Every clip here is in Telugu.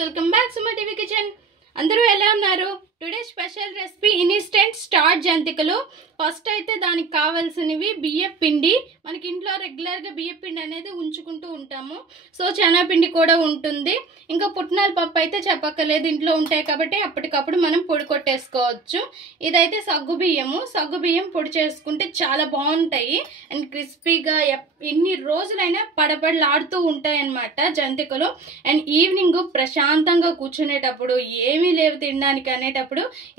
Welcome back Suma TV kitchen. అందరూ ఎలా ఉన్నారు? Today special recipe instant star జంతికలు. ఫస్ట్ అయితే దానికి కావాల్సినవి బియ్యం పిండి. మనకి ఇంట్లో రెగ్యులర్గా బియ్యం పిండి అనేది ఉంచుకుంటూ ఉంటాము. సో శనగపిండి కూడా ఉంటుంది. ఇంకా పుట్నాల పప్పు అయితే చెప్పక్కర్లేదు, ఇంట్లో ఉంటాయి కాబట్టి అప్పటికప్పుడు మనం పొడి కొట్టేసుకోవచ్చు. ఇదైతే సగ్గు బియ్యం పొడి చేసుకుంటే చాలా బాగుంటాయి అండ్ క్రిస్పీగా ఎన్ని రోజులైనా పడపడలాడుతూ ఉంటాయి అన్నమాట జంతికలు. అండ్ ఈవినింగ్ ప్రశాంతంగా కూర్చునేటప్పుడు ఏమీ లేవు తినడానికి అనేటప్పుడు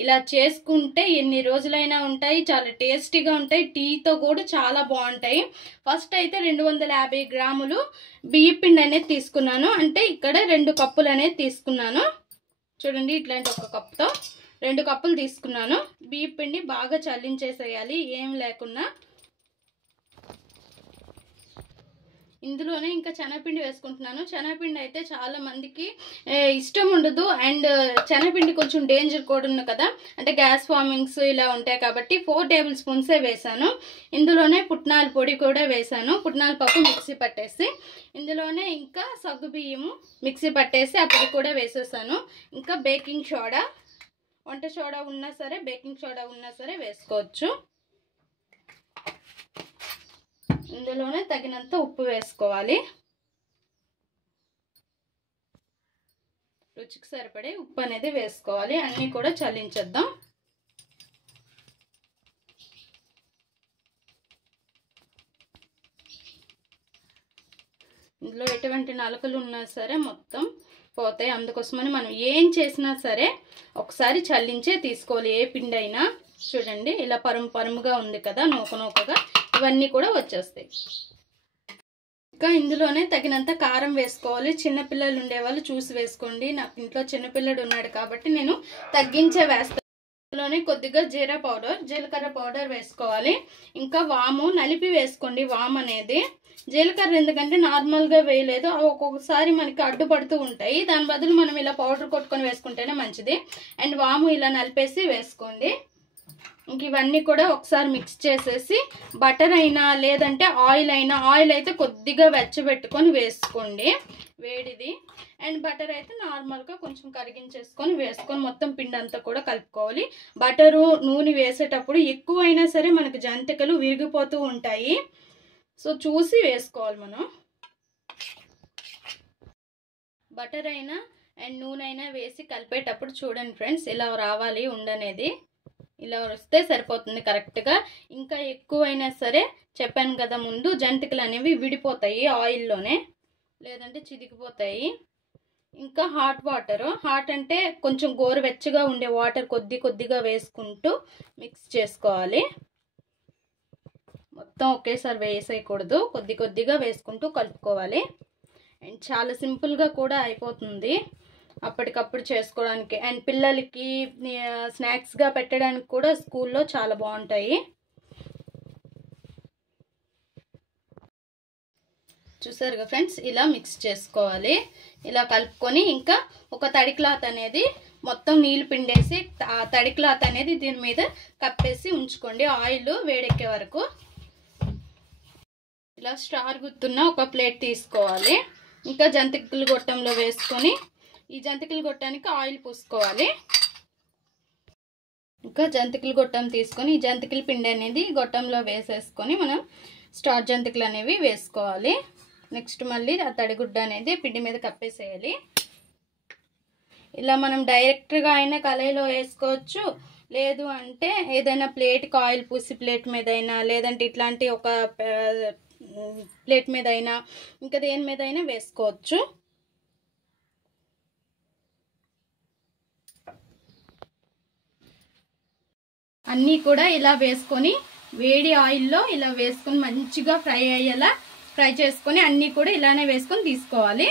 ఇలా చేసుకుంటే ఎన్ని రోజులైనా ఉంటాయి, చాలా టేస్టీగా ఉంటాయి. టీతో కూడా చాలా బాగుంటాయి. ఫస్ట్ అయితే 250 గ్రాములు బియ్యం పిండి అనేది తీసుకున్నాను. అంటే ఇక్కడ 2 కప్పులు అనేది తీసుకున్నాను. చూడండి, ఇట్లాంటి ఒక కప్తో 2 కప్పులు తీసుకున్నాను. బియ్యం పిండి బాగా చల్లించేసేయాలి ఏం లేకుండా. ఇందులోనే ఇంకా శనగపిండి వేసుకుంటున్నాను. శనగపిండి అయితే చాలా మందికి ఇష్టం ఉండదు అండ్ శనగపిండి కొంచెం డేంజర్ కూడా ఉంది కదా, అంటే గ్యాస్ ఫార్మింగ్స్ ఇలా ఉంటాయి కాబట్టి 4 టేబుల్ స్పూన్సే వేసాను. ఇందులోనే పుట్నాల పొడి కూడా వేసాను, పుట్నాల పప్పు మిక్సీ పట్టేసి. ఇందులోనే ఇంకా సగ్గు బియ్యము మిక్సీ పట్టేసి అప్పుడు కూడా వేసేసాను. ఇంకా బేకింగ్ సోడా, వంట సోడా ఉన్నా సరే బేకింగ్ సోడా ఉన్నా సరే వేసుకోవచ్చు. ఇందులోనే తగినంత ఉప్పు వేసుకోవాలి. రుచికి సరిపడే ఉప్పు అనేది వేసుకోవాలి. అన్నీ కూడా చల్లించేద్దాం. ఇందులో ఎటువంటి నలకలు ఉన్నా సరే మొత్తం పోతాయి. అందుకోసమని మనం ఏం చేసినా సరే ఒకసారి చల్లించే తీసుకోవాలి. ఏ పిండి అయినా చూడండి ఇలా పరుముగా ఉంది కదా, నూకగా ఇవన్నీ కూడా వచ్చేస్తాయి. ఇంకా ఇందులోనే తగినంత కారం వేసుకోవాలి. చిన్నపిల్లలు ఉండేవాళ్ళు చూసి వేసుకోండి. నాకు ఇంట్లో చిన్నపిల్లడు ఉన్నాడు కాబట్టి నేను తగ్గించే వేస్తాను. ఇందులోనే కొద్దిగా జీలకర్ర పౌడర్ వేసుకోవాలి. ఇంకా వాము నలిపి వేసుకోండి. వాము అనేది, జీలకర్ర ఎందుకంటే నార్మల్గా వేయలేదు, అవి ఒక్కొక్కసారి మనకి అడ్డుపడుతూ ఉంటాయి. దాని బదులు మనం ఇలా పౌడర్ కొట్టుకొని వేసుకుంటేనే మంచిది. అండ్ వాము ఇలా నలిపేసి వేసుకోండి. ఇంక ఇవన్నీ కూడా ఒకసారి మిక్స్ చేసేసి బటర్ అయినా లేదంటే ఆయిల్ అయినా, ఆయిల్ అయితే కొద్దిగా వెచ్చబెట్టుకొని వేసుకోండి వేడిది. అండ్ బటర్ అయితే నార్మల్గా కొంచెం కరిగించేసుకొని వేసుకొని మొత్తం పిండి అంతా కూడా కలుపుకోవాలి. బటరు నూనె వేసేటప్పుడు ఎక్కువైనా సరే మనకి జంతికలు విరిగిపోతూ ఉంటాయి. సో చూసి వేసుకోవాలి మనం. బటర్ అయినా అండ్ నూనె అయినా వేసి కలిపేటప్పుడు చూడండి ఫ్రెండ్స్, ఇలా రావాలి ఉండనేది. ఇలా వస్తే సరిపోతుంది కరెక్ట్గా. ఇంకా ఎక్కువైనా సరే చెప్పాను కదా ముందు, జంతికలు అనేవి విడిపోతాయి ఆయిల్లోనే, లేదంటే చిదిగిపోతాయి. ఇంకా హాట్ అంటే కొంచెం గోరువెచ్చగా ఉండే వాటర్ కొద్దిగా వేసుకుంటూ మిక్స్ చేసుకోవాలి. మొత్తం ఒకేసారి వేసేయకూడదు, కొద్దిగా వేసుకుంటూ కలుపుకోవాలి. అండ్ చాలా సింపుల్గా కూడా అయిపోతుంది అప్పటికప్పుడు చేసుకోవడానికి. అండ్ పిల్లలకి స్నాక్స్గా పెట్టడానికి కూడా స్కూల్లో చాలా బాగుంటాయి. చూసారుగా ఫ్రెండ్స్, ఇలా మిక్స్ చేసుకోవాలి. ఇలా కలుపుకొని ఇంకా ఒక తడి క్లాత్ అనేది మొత్తం నీళ్ళు పిండేసి ఆ తడి క్లాత్ అనేది దీని మీద కప్పేసి ఉంచుకోండి ఆయిల్ వేడెక్కే వరకు. ఇలా స్టార్ గుర్తున్న ఒక ప్లేట్ తీసుకోవాలి. ఇంకా జంతికలు గొట్టంలో వేసుకొని ఈ జంతికలు గొట్టానికి ఆయిల్ పూసుకోవాలి. ఇంకా జంతికలు గొట్టం తీసుకొని ఈ జంతికల పిండి అనేది గొట్టంలో వేసేసుకొని మనం స్టార్ జంతికలు అనేవి వేసుకోవాలి. నెక్స్ట్ మళ్ళీ ఆ తడిగుడ్డ అనేది పిండి మీద కప్పేసేయాలి. ఇలా మనం డైరెక్ట్గా అయినా కళాయిలో వేసుకోవచ్చు, లేదు అంటే ఏదైనా ప్లేట్కి ఆయిల్ పూసి ప్లేట్ మీద అయినా, లేదంటే ఇట్లాంటి ఒక ప్లేట్ మీద అయినా, ఇంకా దేని మీద అయినా వేసుకోవచ్చు. అన్నీ కూడా ఇలా వేసుకొని వేడి ఆయిల్లో ఇలా వేసుకొని మంచిగా ఫ్రై చేసుకొని అన్నీ కూడా ఇలానే వేసుకొని తీసుకోవాలి.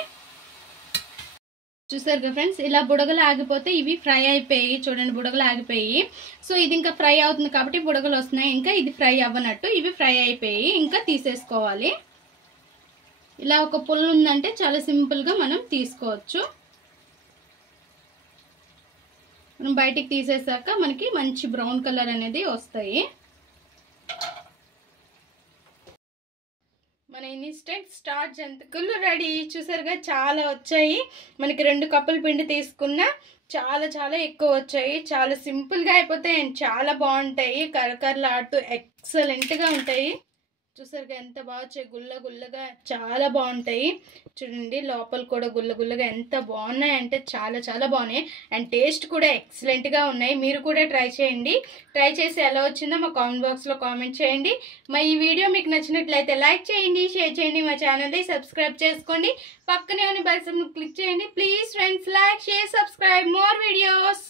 చూసారు కదా ఫ్రెండ్స్, ఇలా బుడగలు ఆగిపోతే ఇవి ఫ్రై అయిపోయి, చూడండి బుడగలు ఆగిపోయి. సో ఇది ఇంకా ఫ్రై అవుతుంది కాబట్టి బుడగలు వస్తున్నాయి. ఇంకా ఇది ఫ్రై అవ్వనట్టు, ఇవి ఫ్రై అయిపోయి ఇంకా తీసేసుకోవాలి. ఇలా ఒక పుల్ల ఉందంటే చాలా సింపుల్గా మనం తీసుకోవచ్చు. మనం బయటికి తీసేసాక మనకి మంచి బ్రౌన్ కలర్ అనేది వస్తాయి. మన ఇన్స్టెంట్ స్టార్ జంతికలు రెడీ. చూసారుగా చాలా వచ్చాయి. మనకి 2 కప్పుల పిండి తీసుకున్నా చాలా చాలా ఎక్కువ వచ్చాయి. చాలా సింపుల్గా అయిపోతాయి అండ్ చాలా బాగుంటాయి. కరకరలాడుతూ ఎక్సలెంట్గా ఉంటాయి. చూసారుగా ఎంత బాగా వచ్చాయి, గుల్ల గుల్లగా చాలా బాగుంటాయి. చూడండి లోపల కూడా గుల్ల గుల్లగా ఎంత బాగున్నాయి అంటే చాలా చాలా బాగున్నాయి. అండ్ టేస్ట్ కూడా ఎక్సలెంట్గా ఉన్నాయి. మీరు కూడా ట్రై చేయండి. ట్రై చేసి ఎలా వచ్చిందో మా కామెంట్ బాక్స్లో కామెంట్ చేయండి. మా ఈ వీడియో మీకు నచ్చినట్లయితే లైక్ చేయండి, షేర్ చేయండి, మా ఛానల్ని సబ్స్క్రైబ్ చేసుకోండి. పక్కనే ఉన్న బెల్ సింబల్ క్లిక్ చేయండి. Please friends, like, share, subscribe more videos.